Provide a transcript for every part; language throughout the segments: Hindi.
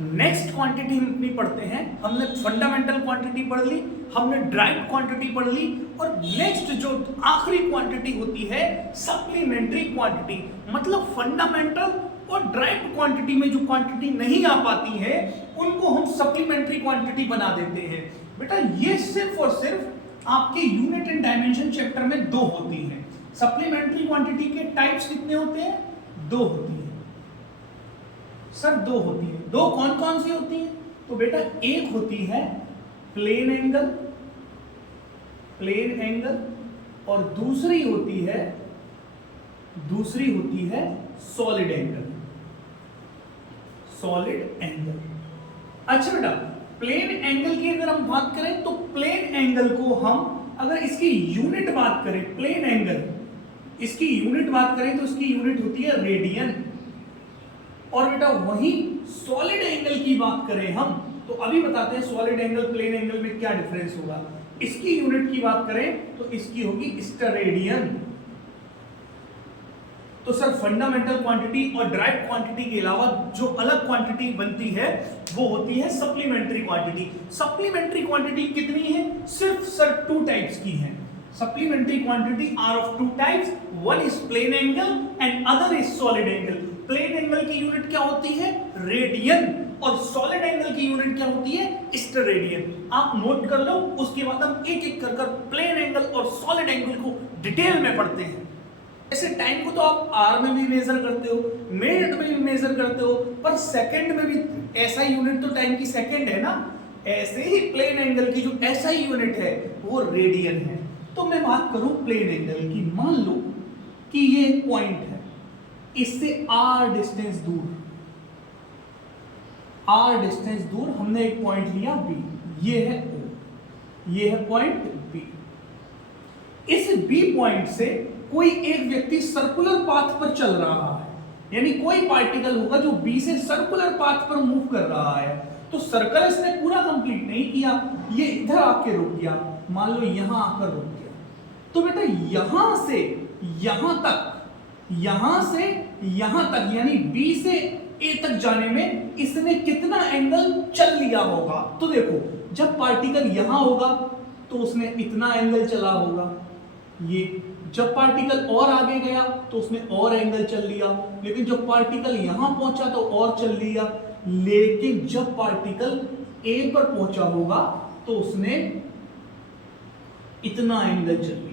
नेक्स्ट क्वांटिटी हम अपनी पढ़ते हैं। हमने फंडामेंटल क्वांटिटी पढ़ ली, हमने ड्राइव्ड क्वांटिटी पढ़ ली, और नेक्स्ट जो आखिरी क्वांटिटी होती है सप्लीमेंट्री क्वांटिटी। मतलब फंडामेंटल और ड्राइव्ड क्वांटिटी में जो क्वांटिटी नहीं आ पाती है उनको हम सप्लीमेंट्री क्वांटिटी बना देते हैं। बेटा ये सिर्फ और सिर्फ आपके यूनिट एंड डायमेंशन चैप्टर में 2 होती हैं। सप्लीमेंट्री क्वांटिटी के टाइप्स कितने होते हैं? 2 होती है सर, 2 होती है। 2 कौन कौन सी होती है? तो बेटा एक होती है प्लेन एंगल और दूसरी होती है सॉलिड एंगल। अच्छा बेटा प्लेन एंगल की अगर हम बात करें तो प्लेन एंगल को हम अगर इसकी यूनिट बात करें, प्लेन एंगल इसकी यूनिट बात करें तो इसकी यूनिट होती है रेडियन। और बेटा वही सॉलिड एंगल की बात करें हम तो अभी बताते हैं सॉलिड एंगल प्लेन एंगल में क्या डिफरेंस होगा। इसकी यूनिट की बात करें तो इसकी होगी स्टेरेडियन। तो सर फंडामेंटल क्वांटिटी और ड्राइव्ड क्वांटिटी के अलावा जो अलग क्वांटिटी बनती है वो होती है सप्लीमेंट्री क्वांटिटी। सप्लीमेंट्री क्वांटिटी कितनी है? सिर्फ सर 2 टाइप्स की है। Supplementary quantity are of 2 types, one is plane angle and other is solid angle. Plane angle की यूनिट क्या होती है? रेडियन, और सॉलिड एंगल की यूनिट क्या होती है? स्टेरेडियन। आप नोट कर लो, उसके बाद हम एक एक कर प्लेन एंगल और सॉलिड एंगल को डिटेल में पढ़ते हैं। ऐसे टाइम को तो आप आर में भी मेजर करते हो, मिनट में भी मेजर करते हो, पर सेकंड में भी ऐसा यूनिट तो टाइम की सेकंड है ना। ऐसे ही प्लेन एंगल की जो ऐसा यूनिट है वो रेडियन है। तो मैं बात करूं प्लेन एंगल की, मान लो कि ये एक पॉइंट है, इससे आर डिस्टेंस दूर हमने एक पॉइंट लिया बी, ये है ओ, ये है पॉइंट बी। इस बी पॉइंट से कोई एक व्यक्ति सर्कुलर पाथ पर चल रहा है, यानी कोई पार्टिकल होगा जो बी से सर्कुलर पाथ पर मूव कर रहा है। तो सर्कल इसने पूरा कंप्लीट नहीं किया, ये इधर आके रुक गया, मान लो यहां आकर रुक गया। तो बेटा यहां से यहां तक यानी बी से ए तक जाने में इसने कितना एंगल चल लिया होगा? तो देखो जब पार्टिकल यहां होगा तो उसने इतना एंगल चला होगा, ये जब पार्टिकल और आगे गया तो उसने और एंगल चल लिया, लेकिन जब पार्टिकल यहां पहुंचा तो और चल लिया, लेकिन जब पार्टिकल ए पर पहुंचा होगा तो उसने इतना एंगल चल लिया।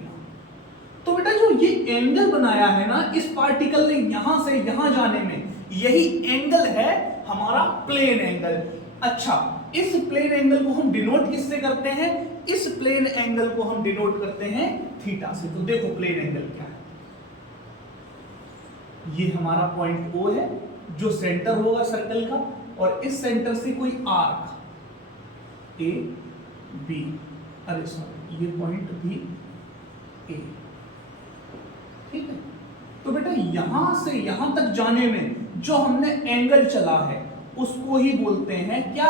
तो बेटा जो ये एंगल बनाया है ना इस पार्टिकल ने यहां से यहां जाने में, यही एंगल है हमारा प्लेन एंगल। अच्छा इस प्लेन एंगल को हम डिनोट किससे करते हैं? इस प्लेन एंगल को हम डिनोट करते हैं थीटा से। तो देखो प्लेन एंगल क्या है, ये हमारा पॉइंट O है जो सेंटर होगा सर्कल का, और इस सेंटर से कोई आर्क ए बी, अरे सॉरी ये पॉइंट B A, ठीक है। तो बेटा यहां से यहां तक जाने में जो हमने एंगल चला है उसको ही बोलते हैं क्या?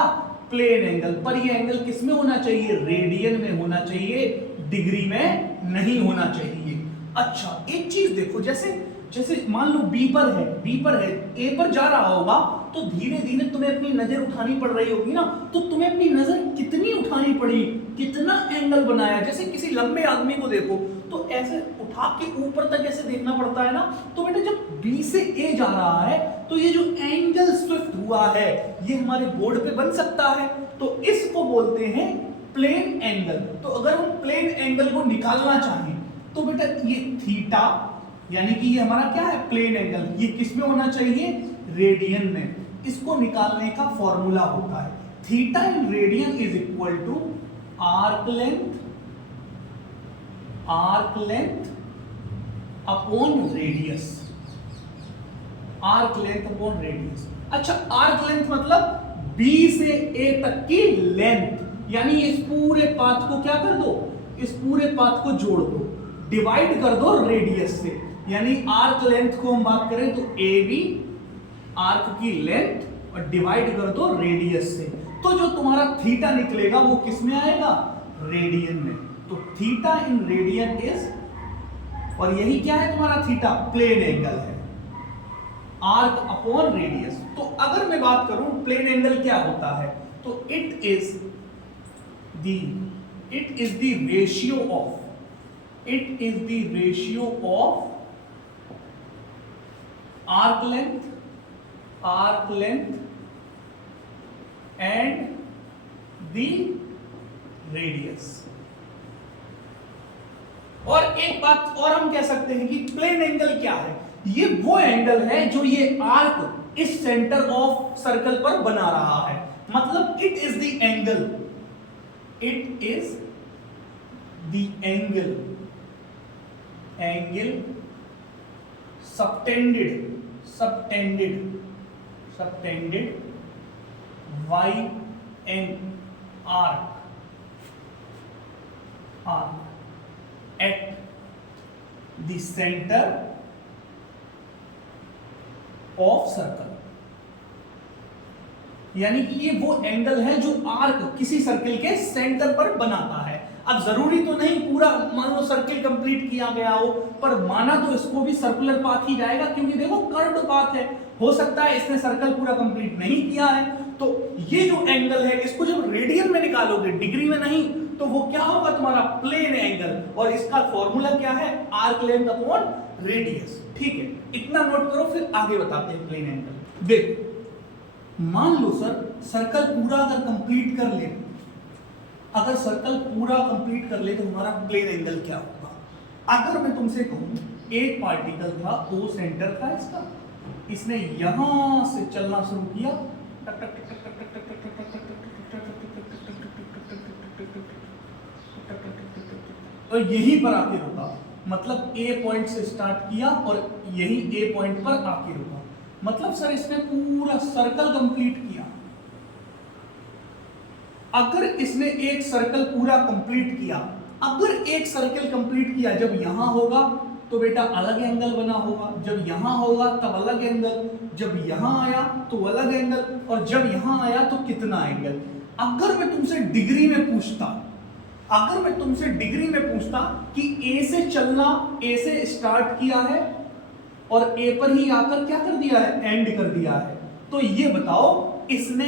Plane angle. पर ये एंगल किस में होना चाहिए? रेडियन में होना चाहिए, डिग्री में नहीं होना चाहिए। अच्छा एक चीज देखो, जैसे मान लो बी पर है, ए पर जा रहा होगा तो धीरे धीरे तुम्हें अपनी नजर उठानी पड़ रही होगी ना, तो तुम्हें अपनी नजर कितनी उठानी पड़ी, कितना एंगल बनाया। जैसे किसी लंबे आदमी को देखो तो ऐसे उठा के ऊपर तक ऐसे देखना पड़ता है ना। तो बेटा जब बी से ए जा रहा है तो ये जो एंगल स्विफ्ट हुआ है ये हमारे बोर्ड पे बन सकता है, तो इसको बोलते हैं प्लेन एंगल। तो अगर हम प्लेन एंगल को निकालना चाहें तो बेटा ये थीटा, यानी कि ये हमारा क्या है? प्लेन एंगल, ये किस में होना चाहिए? रेडियन में। इसको निकालने का फॉर्मूला होता है theta in radian is equal to arc length upon radius. Arc length upon radius. अच्छा आर्क लेंथ मतलब B से A तक की लेंथ, यानी इस पूरे पाथ को क्या कर दो? इस पूरे पाथ को जोड़ दो, डिवाइड कर दो रेडियस से। यानी आर्क लेंथ को हम बात करें तो AB आर्क की लेंथ और डिवाइड कर दो रेडियस से, तो जो तुम्हारा थीटा निकलेगा वो किस में आएगा? रेडियन में। तो थीटा इन रेडियन इज, और यही क्या है तुम्हारा थीटा? प्लेन एंगल है, आर्क अपॉन रेडियस। तो अगर मैं बात करूं प्लेन एंगल क्या होता है, तो it is the ratio of arc length and the radius. और एक बात और हम कह सकते हैं कि प्लेन एंगल क्या है, ये वो एंगल है जो ये आर्क इस सेंटर ऑफ सर्कल पर बना रहा है। मतलब it is the angle subtended by an arc at the center of circle। यानी कि ये वो एंगल है जो आर्क किसी सर्कल के सेंटर पर बनाता है। अब जरूरी तो नहीं पूरा मान लो सर्कल कंप्लीट किया गया हो, पर माना तो इसको भी सर्कुलर पाथ ही जाएगा, क्योंकि देखो कर्व्ड पाथ है। हो सकता है इसने सर्कल पूरा कंप्लीट नहीं किया है, तो ये जो एंगल है इसको जब रेडियन में निकालोगे, डिग्री में नहीं, तो वो क्या होगा तुम्हारा प्लेन एंगल। और इसका फॉर्मूला क्या है, आर्क लेंथ अपॉन रेडियस। ठीक है, इतना नोट करो, फिर आगे बताते हैं प्लेन एंगल। देखो मान लो सर सर्कल पूरा अगर कंप्लीट कर ले, अगर सर्कल पूरा कंप्लीट कर ले तो हमारा प्लेन एंगल क्या होगा। अगर मैं तुमसे कहूं एक पार्टिकल था, ओ सेंटर था इसका, इसने यहां से चलना शुरू किया, और यहीं पर आके रुका। मतलब ए पॉइंट से स्टार्ट किया और यही ए पॉइंट पर आके रुका। मतलब सर इसने पूरा सर्कल कंप्लीट किया। अगर इसने एक सर्कल पूरा कंप्लीट किया, अगर एक सर्कल कंप्लीट किया, जब यहां होगा तो बेटा अलग एंगल बना होगा, जब यहां होगा तब अलग एंगल, जब यहां आया तो अलग एंगल, और जब यहां आया तो कितना एंगल। अगर मैं तुमसे डिग्री में पूछता कि ए से चलना, ए से स्टार्ट किया है और ए पर ही आकर क्या कर दिया है, एंड कर दिया है, तो ये बताओ इसने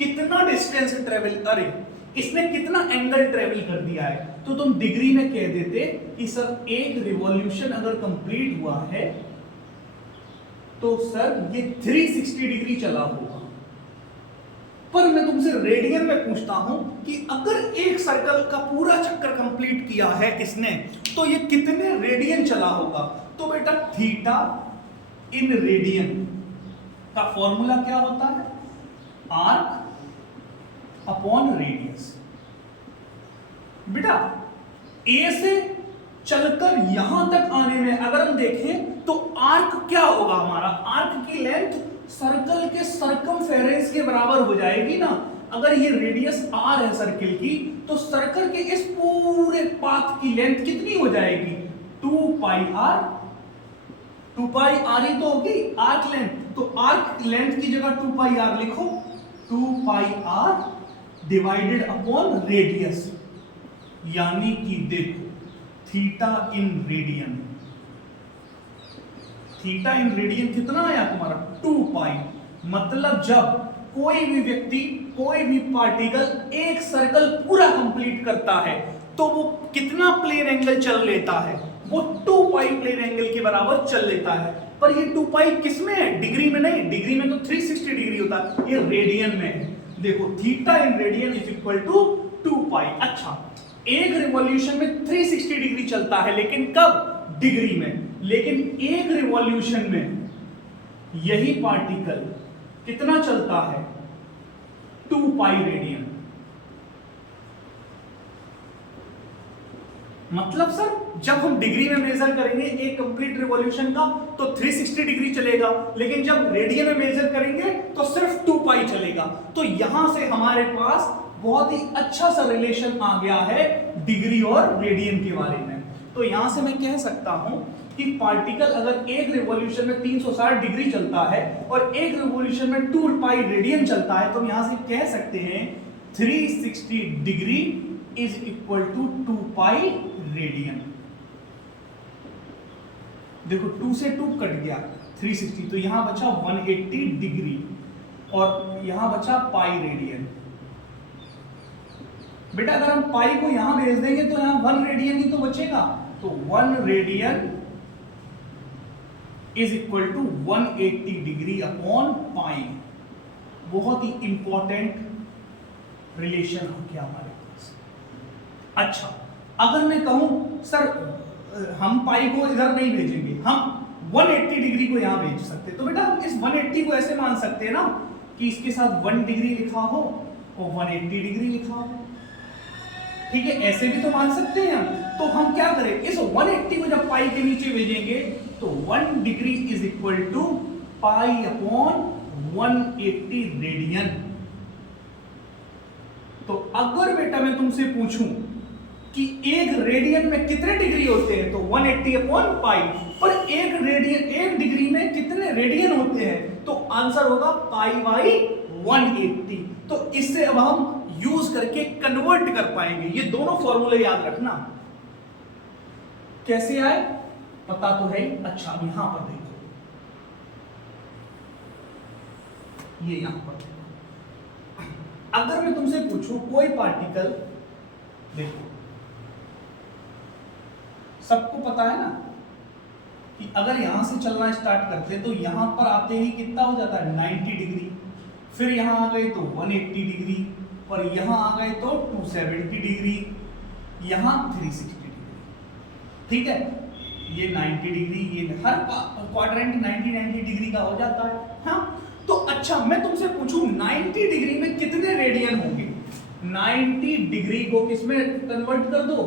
कितना डिस्टेंस ट्रेवल, अरे इसने कितना एंगल ट्रेवल कर दिया है। तो तुम डिग्री में कह देते कि सर एक रिवॉल्यूशन अगर कंप्लीट हुआ है तो सर ये 360 डिग्री चला होगा। पर मैं तुमसे रेडियन में पूछता हूं कि अगर एक सर्कल का पूरा चक्कर कंप्लीट किया है इसने, तो ये कितने रेडियन चला होगा। तो बेटा थीटा इन रेडियन का फॉर्मूला क्या होता है, आर्क अपॉन रेडियस। बेटा ए से चलकर यहां तक आने में अगर हम देखें तो आर्क क्या होगा, हमारा आर्क की लेंथ सर्कल के सरकमफेरेंस के बराबर हो जाएगी ना। अगर ये रेडियस आर है सर्कल की, तो सर्कल के इस पूरे पाथ की लेंथ कितनी हो जाएगी, 2 पाई आर ही तो होगी आर्क लेंथ। तो आर्क लेंथ की जगह 2 पाई आर लिखो, 2 पाई आर डिवाइडेड अपॉन रेडियस, यानी कि देखो थीटा इन रेडियन कितना आया तुम्हारा, 2 पाई। मतलब जब कोई भी व्यक्ति, कोई भी पार्टिकल एक सर्कल पूरा कंप्लीट करता है तो वो कितना प्लेन एंगल चल लेता है, वो 2 पाई प्लेन एंगल के बराबर चल लेता है। पर ये 2 पाई किस में है, डिग्री में नहीं, डिग्री में तो 360 डिग्री होता है, ये रेडियन में है। देखो theta in radian is equal to 2 pi. अच्छा, एक रिवॉल्यूशन में 360 डिग्री चलता है, लेकिन कब, डिग्री में। लेकिन एक रिवॉल्यूशन में यही पार्टिकल कितना चलता है, 2 पाई रेडियन। मतलब सर जब हम डिग्री में मेजर करेंगे एक कंप्लीट रिवॉल्यूशन का तो 360 डिग्री चलेगा, लेकिन जब रेडियन में मेजर करेंगे तो सिर्फ 2 पाई चलेगा। तो यहां से हमारे पास बहुत ही अच्छा सा रिलेशन आ गया है डिग्री और रेडियन के बारे में। तो यहां से मैं कह सकता हूं कि पार्टिकल अगर एक रिवॉल्यूशन में 360 डिग्री चलता है और एक रिवॉल्यूशन में 2 पाई रेडियन चलता है, तो हम यहां से कह सकते हैं 360 degree is equal to 2 pi radian. देखो 2 से 2 कट गया, 360, तो यहां बचा 180 डिग्री और यहां बचा पाई रेडियन। बेटा अगर हम पाई को यहां भेज देंगे तो यहां 1 रेडियन ही तो बचेगा, तो 1 radian is equal to 180 degree upon pi. बहुत ही इंपॉर्टेंट रिलेशन हो गया हमारे पास। अच्छा, अगर मैं कहूं सर हम पाई को इधर नहीं भेजेंगे, हम 180 डिग्री को यहां भेज सकते, तो बेटा हम इस 180 को ऐसे मान सकते हैं ना कि इसके साथ 1 डिग्री लिखा हो और 180 डिग्री लिखा हो। ठीक है, ऐसे भी तो मान सकते हैं हम। तो हम क्या करें, इस 180 को जब पाई के नीचे भेजेंगे तो 1 degree is equal to pi upon 180 radian. तो अगर बेटा मैं तुमसे पूछूं कि एक रेडियन में कितने डिग्री होते हैं, तो 180 अपॉन पाई। पर एक डिग्री में कितने रेडियन होते हैं, तो आंसर होगा पाई बाई 180। तो इससे अब हम यूज करके कन्वर्ट कर पाएंगे। ये दोनों फॉर्मूले याद रखना। कैसे आए पता तो है। अच्छा, अब यहां पर देखो, ये यहां पर देखो, अगर मैं तुमसे पूछूं कोई पार्टिकल, देखो सबको पता है ना कि अगर यहां से चलना स्टार्ट करते हैं तो यहां पर आते ही कितना हो जाता है 90 डिग्री, फिर यहां आ गए तो 180 डिग्री, और यहां आ गए तो 270 डिग्री, यहां 360 डिग्री। ठीक है, ये 90 डिग्री, ये हर क्वाड्रेंट 90 डिग्री का हो जाता है। हाँ, तो अच्छा मैं तुमसे पूछूं 90 डिग्री में कितने रेडियन होंगे। 90 डिग्री को किसमें कन्वर्ट कर दो,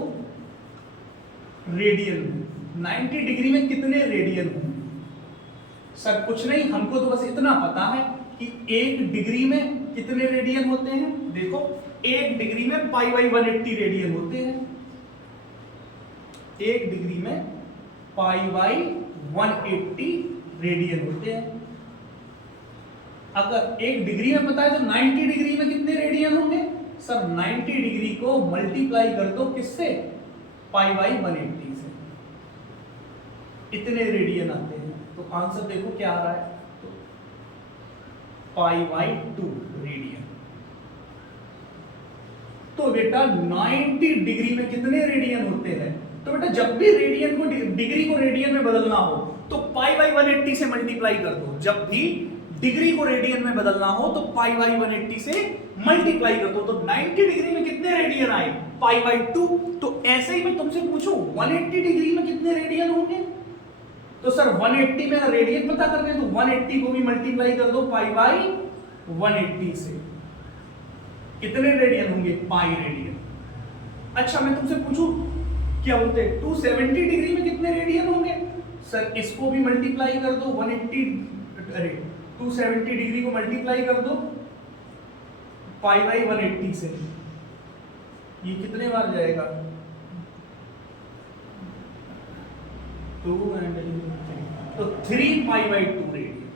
रेडियन में। 90 डिग्री में कितने रेडियन होंगे। सर कुछ नहीं, हमको तो बस इतना पता है कि 1 डिग्री में कितने रेडियन होते हैं। देखो 1 डिग्री में पाई बाई 180 रेडियन होते हैं। 1 डिग्री में पाई बाई 180 रेडियन होते हैं। अगर 1 डिग्री में पता है तो 90 डिग्री में कितने रेडियन होंगे। सर 90 डिग्री को मल्टीप्लाई कर दो किससे, पाई बाई 180 से, इतने रेडियन आते हैं। तो आंसर देखो क्या आ रहा है, तो पाई बाई 2 रेडियन। तो बेटा 90 डिग्री में कितने रेडियन होते हैं, तो बेटा जब भी रेडियन को डिग्री को रेडियन में बदलना हो तो पाई बाई 180 से मल्टीप्लाई कर दो। जब भी डिग्री को रेडियन में बदलना हो तो पाई बाई 180 से मल्टीप्लाई कर दो। तो 90 डिग्री में कितने रेडियन आए, पाई बाई 2। तो ऐसे ही मैं तुमसे पूछूं 180 डिग्री में कितने रेडियन होंगे, तो सर 180 में रेडियन पता करने तो 180 को भी मल्टीप्लाई कर दो पाई बाई 180 से, कितने रेडियन होंगे, पाई रेडियन। अच्छा मैं तुमसे पूछूं क्या बोलते हैं 270 डिग्री में कितने रेडियन होंगे, सर इसको भी मल्टीप्लाई कर दो 270 डिग्री को मल्टीप्लाई कर दो पाई बाई 180 से, ये कितने बार जाएगा, 2 एंड तो 3 पाई बाई 2 रेडियन।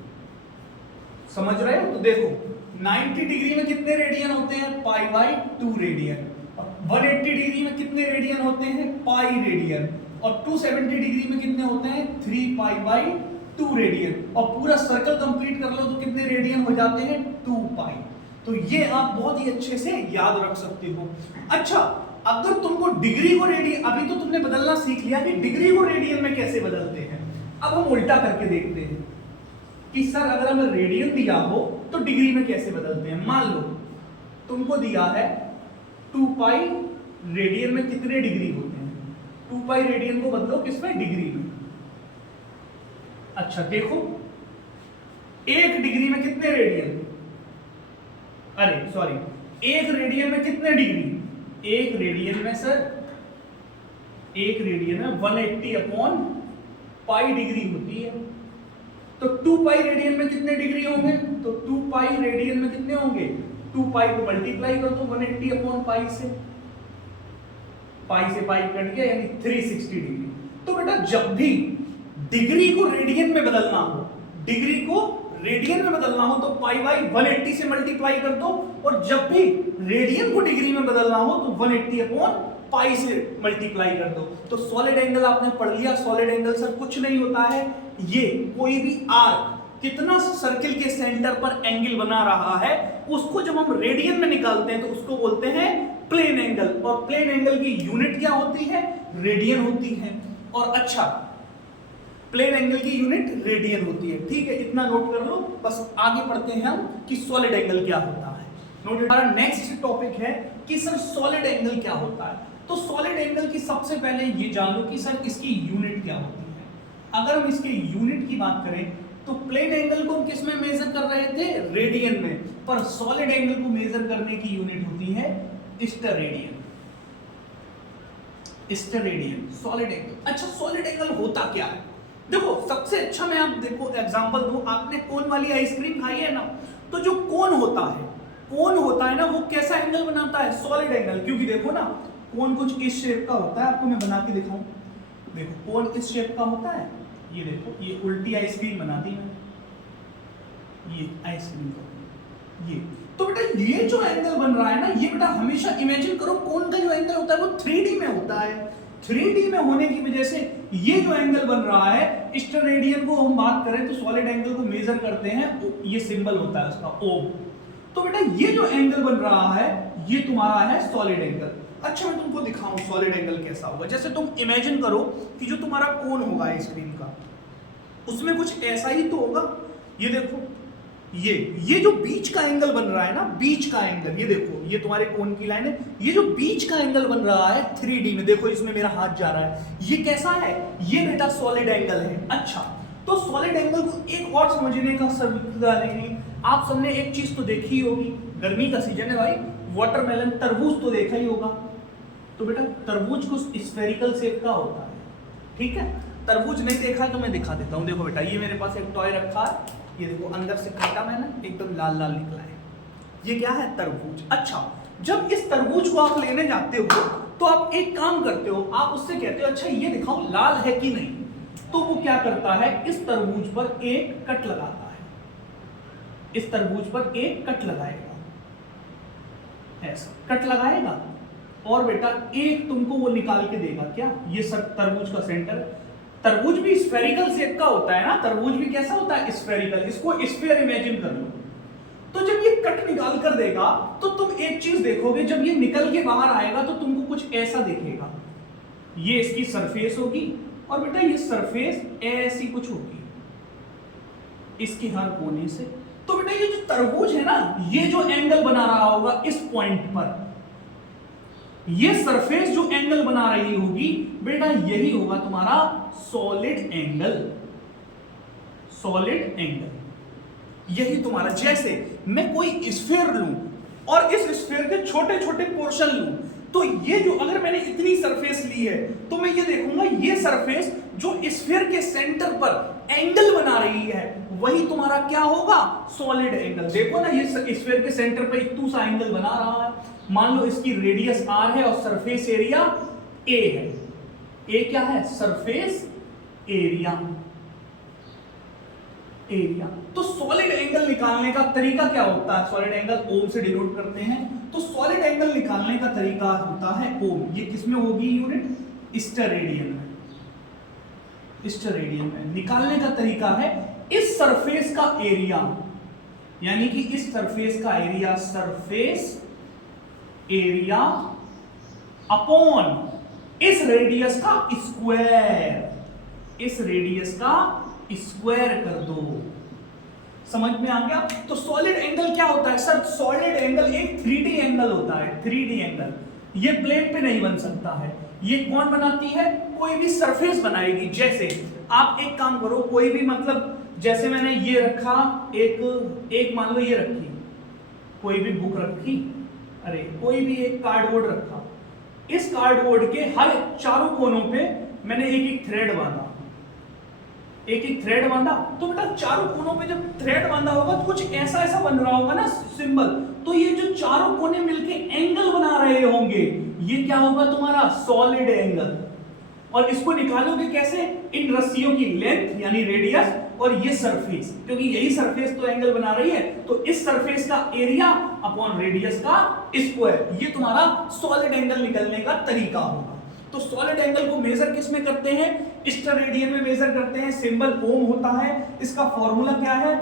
समझ रहे हो। तो देखो 90 डिग्री में कितने रेडियन होते हैं, पाई बाई 2 रेडियन। 180 डिग्री में कितने रेडियन होते हैं, पाई रेडियन। और 270 डिग्री में कितने होते हैं, 3 पाई बाई 2 रेडियन। और पूरा सर्कल कंप्लीट कर लो तो कितने रेडियन हो जाते हैं, 2 पाई। तो ये आप बहुत ही अच्छे से याद रख सकते हो। अच्छा अगर तुमको डिग्री को रेडियन, अभी तो तुमने बदलना सीख लिया कि डिग्री को रेडियन में कैसे बदलते हैं। अब हम उल्टा करके देखते हैं कि सर अगर हमें रेडियन दिया हो तो डिग्री में कैसे बदलते हैं। मान लो तुमको दिया है 2 पाई, रेडियन में कितने डिग्री होते हैं, 2 पाई रेडियन को बदलो किसमें, डिग्री में। अच्छा देखो 1 डिग्री में कितने रेडियन, अरे सॉरी 1 रेडियन में कितने डिग्री, 1 रेडियन में सर 1 रेडियन में 180 अपॉन पाई डिग्री होती है। तो 2 पाई रेडियन में कितने डिग्री होंगे, तो 2 पाई रेडियन में कितने होंगे, 2 पाई को मल्टीप्लाई कर दो 180 अपॉन पाई से पाई कट गया यानी 360 डिग्री। तो बेटा जब भी डिग्री को रेडियन में बदलना हो, डिग्री को रेडियन में बदलना हो तो पाई बाई 180 से मल्टीप्लाई कर दो, और जब भी रेडियन को डिग्री में बदलना हो तो 180 अपॉन पाई से मल्टीप्लाई कर दो। तो सॉलिड एंगल आपने पढ़ लिया। सॉलिड एंगल सर कुछ नहीं होता है, ये कोई भी आर्क कितना सर्किल के सेंटर पर एंगल बना रहा है, उसको जब हम रेडियन में निकालते हैं तो उसको बोलते हैं प्लेन एंगल। और प्लेन एंगल की यूनिट क्या होती है? रेडियन होती है। और अच्छा, प्लेन एंगल की यूनिट रेडियन होती है। ठीक है, इतना नोट कर लो। बस आगे पढ़ते हैं हम कि सॉलिड एंगल क्या होता है। नोट, हमारा नेक्स्ट टॉपिक है कि सर सॉलिड एंगल क्या होता है। तो सॉलिड एंगल की सबसे पहले ये जान लो कि सर इसकी यूनिट क्या होती है। अगर हम इसके यूनिट की बात करें तो प्लेन एंगल को हम किस में मेजर कर रहे थे? रेडियन में। पर सॉलिड एंगल को मेजर करने की यूनिट होती है स्टेरेडियन। Steradian solid angle. अच्छा, सॉलिड एंगल होता क्या है? देखो, सबसे अच्छा मैं आप देखो एग्जांपल दूं, आपने कोन वाली आइसक्रीम खाई है ना, तो जो कोन होता है ना, वो कैसा एंगल बनाता है? Solid angle. क्योंकि देखो ना, कोन कुछ इस शेप का होता है। आपको मैं बना के दिखाऊं, देखो कोन इस शेप का होता है। ये देखो, ये उल्टी आइसक्रीम बना दी मैंने, ये आइसक्रीम का ये। तो बेटा ये जो एंगल बन रहा है ना, ये बेटा हमेशा इमेजिन करो, कोन का जो एंगल होता है वो 3D में होता है। 3D में होने की वजह से ये जो एंगल बन रहा है, स्टेरेडियन को हम बात करें तो सॉलिड एंगल को मेजर करते हैं, ये सिंबल होता है उसका ओम। तो बेटा ये जो एंगल बन रहा है, ये तुम्हारा है सॉलिड एंगल। अच्छा, मैं तुमको दिखाऊं सॉलिड एंगल कैसा होगा। जैसे तुम इमेजिन करो कि जो तुम्हारा कोन होगा आइसक्रीम का, उसमें कुछ ऐसा ही तो होगा। ये देखो, ये जो बीच का एंगल बन रहा है ना, बीच का एंगल, ये देखो, ये तुम्हारे कोन की लाइन है। ये जो बीच का एंगल बन रहा है 3D में, देखो इसमें मेरा हाथ जा रहा है, ये कैसा है? ये बेटा सॉलिड एंगल है। अच्छा, तो सॉलिड एंगल को एक और समझने का आप सबने एक चीज तो देखी होगी, गर्मी का सीजन है भाई, वाटरमेलन, तरबूज तो देखा ही होगा। तो बेटा तरबूज कुछ स्फेरिकल शेप का होता है। ठीक है, तरबूज नहीं देखा है तो मैं दिखा देता हूँ। देखो बेटा, ये मेरे पास एक टॉय रखा है, ये देखो अंदर से काटा मैंने, एकदम लाल लाल निकला है। ये क्या है? तरबूज। अच्छा, जब इस तरबूज को आप लेने जाते हो तो आप एक काम करते हो, आप उससे कहते हो अच्छा ये दिखाओ लाल है कि नहीं। तो वो क्या करता है? इस तरबूज पर एक कट लगाता है, इस तरबूज पर एक कट लगाएगा, ऐसा कट लगाएगा, और बेटा एक तुमको वो निकाल के देगा। क्या? ये सब तरबूज का सेंटर। तरबूज भी स्फेरिकल शेप का होता है ना, तरबूज भी कैसा होता है? स्फेरिकल। इसको स्फीयर इमेजिन कर लो। तो जब ये कट निकाल कर देगा तो तुम एक चीज देखोगे, जब ये निकल के बाहर आएगा तो तुमको कुछ ऐसा दिखेगा। ये इसकी सरफेस होगी, और बेटा ये सरफेस ऐसी कुछ होगी इसकी हर कोने से। तो बेटा ये जो तरबूज है ना, ये जो एंगल बना रहा होगा इस पॉइंट पर, ये सरफेस जो एंगल बना रही होगी बेटा, यही होगा तुम्हारा सॉलिड एंगल। सॉलिड एंगल यही तुम्हारा। जैसे मैं कोई स्फीयर लूं और इस स्फीयर के छोटे छोटे पोर्शन लूं, तो ये जो, अगर मैंने इतनी सरफेस ली है तो मैं ये देखूंगा, ये सरफेस जो स्फीयर के सेंटर पर एंगल बना रही है, वही तुम्हारा क्या होगा? Solid angle. देखो ना, ये स्फीयर के सेंटर पर इतना सा एंगल बना रहा है। मान लो इसकी रेडियस r है और सरफेस एरिया a है। a क्या है? Surface area. तो सॉलिड एंगल निकालने का तरीका क्या होता है? सॉलिड एंगल ओम से डिनोट करते हैं। तो सॉलिड एंगल निकालने का तरीका होता है ओम। ये किसमें होगी यूनिट? स्टेरेडियन में। स्टेरेडियन में निकालने का तरीका है इस सरफेस का एरिया, यानी कि इस सरफेस का एरिया, सरफेस एरिया अपॉन इस रेडियस का स्क्वायर। इस रेडियस का स्क्वायर कर दो। समझ में आ गया? तो सॉलिड एंगल क्या होता है? सर सॉलिड एंगल एक 3D एंगल होता है। 3D एंगल ये प्लेन पे नहीं बन सकता है। ये कौन बनाती है? कोई भी सरफेस बनाएगी। जैसे आप एक काम करो, कोई भी, मतलब जैसे मैंने ये रखा, एक मान लो ये रखी, कोई भी बुक रखी, अरे कोई भी एक कार्डबोर्ड रखा, इस कार्डबोर्ड के हर चारों कोनों पे मैंने एक एक थ्रेड बांधा, तो बेटा चारों कोनों पे जब थ्रेड बांधा होगा तो कुछ ऐसा ऐसा बन रहा होगा ना सिंबल। तो ये जो चारों कोने मिलके एंगल बना रहे होंगे, ये क्या होगा तुम्हारा? Solid angle. और इसको निकालोगे कैसे? इन रस्सियों की लेंथ यानी रेडियस और ये सरफेस, क्योंकि यही सरफेस तो एंगल बना रही है, तो इस सरफेस का एरिया अपॉन रेडियस का स्क्वायर, ये तुम्हारा सॉलिड एंगल निकलने का तरीका होगा। तो सॉलिड एंगल को मेजर किस में करते हैं? स्टेरेडियन में मेजर करते हैं, सिंबल ओम होता है, इसका फॉर्मूला क्या है?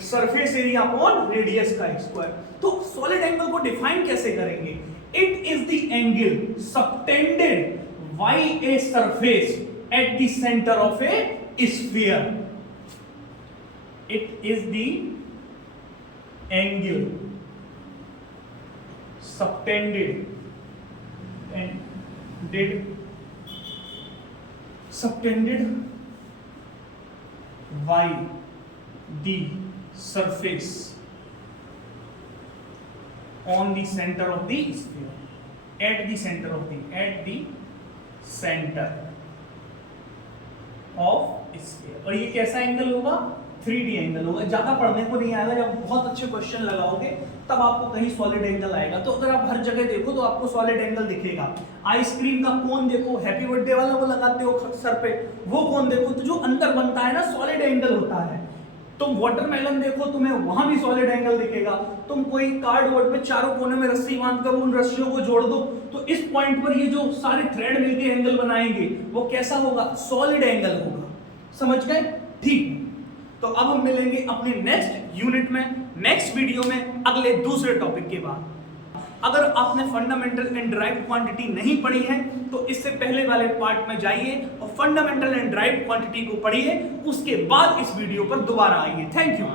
सरफेस एरिया अपॉन रेडियस का स्क्वायर। तो सॉलिड एंगल को डिफाइन कैसे करेंगे? It is the angle subtended bye a surface at the centre of A sphere. It is the angle subtended by the surface on the center of the sphere, at the center of sphere। और ये कैसा एंगल होगा? 3D एंगल होगा। ज्यादा पढ़ने को नहीं आएगा, जब बहुत अच्छे क्वेश्चन लगाओगे तब आपको कहीं सॉलिड एंगल आएगा। तो अगर आप हर जगह देखो तो आपको सॉलिड एंगल दिखेगा। आइसक्रीम का कोन देखो, हैप्पी बर्थडे वाला वो लगाते हो सर पे, वो कोन देखो, तो जो अंदर बनता है ना सॉलिड एंगल होता है। तुम वाटरमेलन देखो, तुम्हें वहां भी सॉलिड एंगल दिखेगा। तुम कोई कार्डबोर्ड पे चारों कोने में रस्सी बांधकर उन रस्सियों को जोड़ दो, तो इस पॉइंट पर ये जो सारे थ्रेड मिलके एंगल बनाएंगे वो कैसा होगा? सॉलिड एंगल होगा। समझ गए? ठीक। तो अब हम मिलेंगे अपने नेक्स्ट यूनिट में, नेक्स्ट वीडियो में, अगले दूसरे टॉपिक के बाद। अगर आपने फंडामेंटल एंड डिराइव्ड क्वांटिटी नहीं पढ़ी है तो इससे पहले वाले पार्ट में जाइए और फंडामेंटल एंड डिराइव्ड क्वांटिटी को पढ़िए, उसके बाद इस वीडियो पर दोबारा आइए। Thank you.